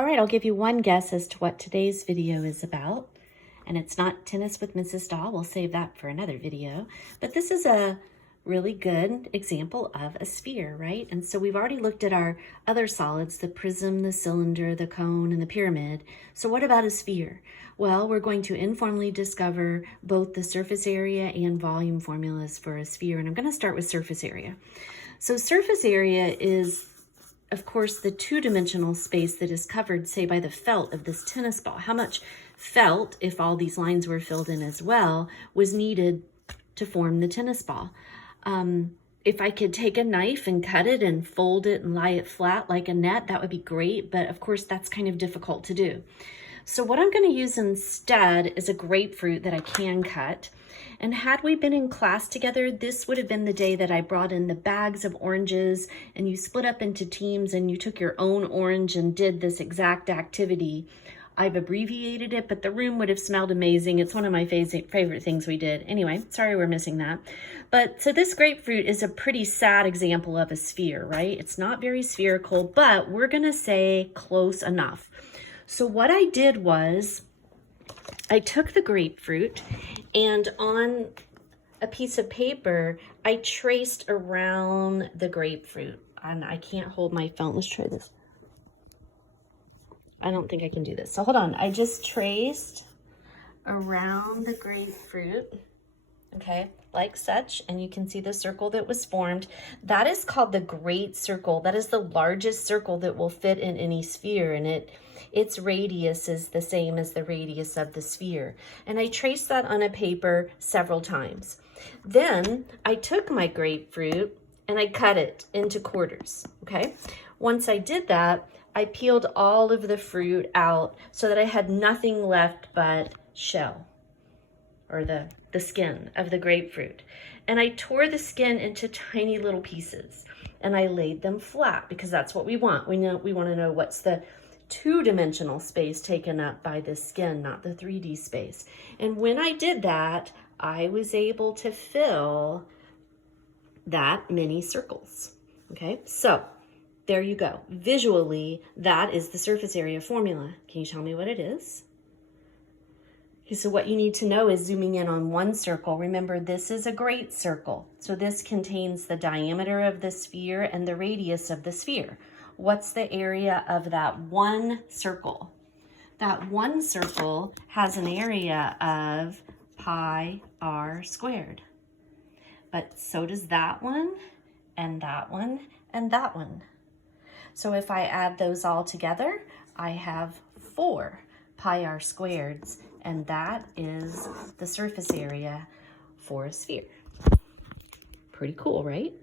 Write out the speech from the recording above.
All right, I'll give you one guess as to what today's video is about. And it's not tennis with Mrs. Doll. We'll save that for another video. But this is a really good example of a sphere, right? And so we've already looked at our other solids, the prism, the cylinder, the cone, and the pyramid. So what about a sphere? Well, we're going to informally discover both the surface area and volume formulas for a sphere. And I'm going to start with surface area. So surface area is, of course, the two-dimensional space that is covered, say, by the felt of this tennis ball. How much felt, if all these lines were filled in as well, was needed to form the tennis ball. If I could take a knife and cut it and fold it and lie it flat like a net, that would be great. But of course, that's kind of difficult to do. So what I'm going to use instead is a grapefruit that I can cut. And had we been in class together, this would have been the day that I brought in the bags of oranges and you split up into teams and you took your own orange and did this exact activity. I've abbreviated it, but the room would have smelled amazing. It's one of my favorite things we did. Anyway, sorry we're missing that. But so this grapefruit is a pretty sad example of a sphere, right? It's not very spherical, but we're gonna say close enough. So what I did was I took the grapefruit and on a piece of paper, I traced around the grapefruit. And I can't hold my phone. Let's try this. I don't think I can do this. So hold on. I just traced around the grapefruit, okay, like such. And you can see the circle that was formed. That is called the great circle. That is the largest circle that will fit in any sphere. And its radius is the same as the radius of the sphere. And I traced that on a paper several times. Then I took my grapefruit and I cut it into quarters, okay? Once I did that, I peeled all of the fruit out so that I had nothing left but shell, or the skin of the grapefruit. And I tore the skin into tiny little pieces and I laid them flat because that's what we want. We want to know what's the two-dimensional space taken up by the skin, not the 3D space. And when I did that, I was able to fill that many circles. Okay, so there you go. Visually, that is the surface area formula. Can you tell me what it is? Okay, so what you need to know is zooming in on one circle. Remember, this is a great circle. So this contains the diameter of the sphere and the radius of the sphere. What's the area of that one circle? That one circle has an area of pi r squared. But so does that one, and that one, and that one. So if I add those all together, I have 4 pi r squareds, and that is the surface area for a sphere. Pretty cool, right?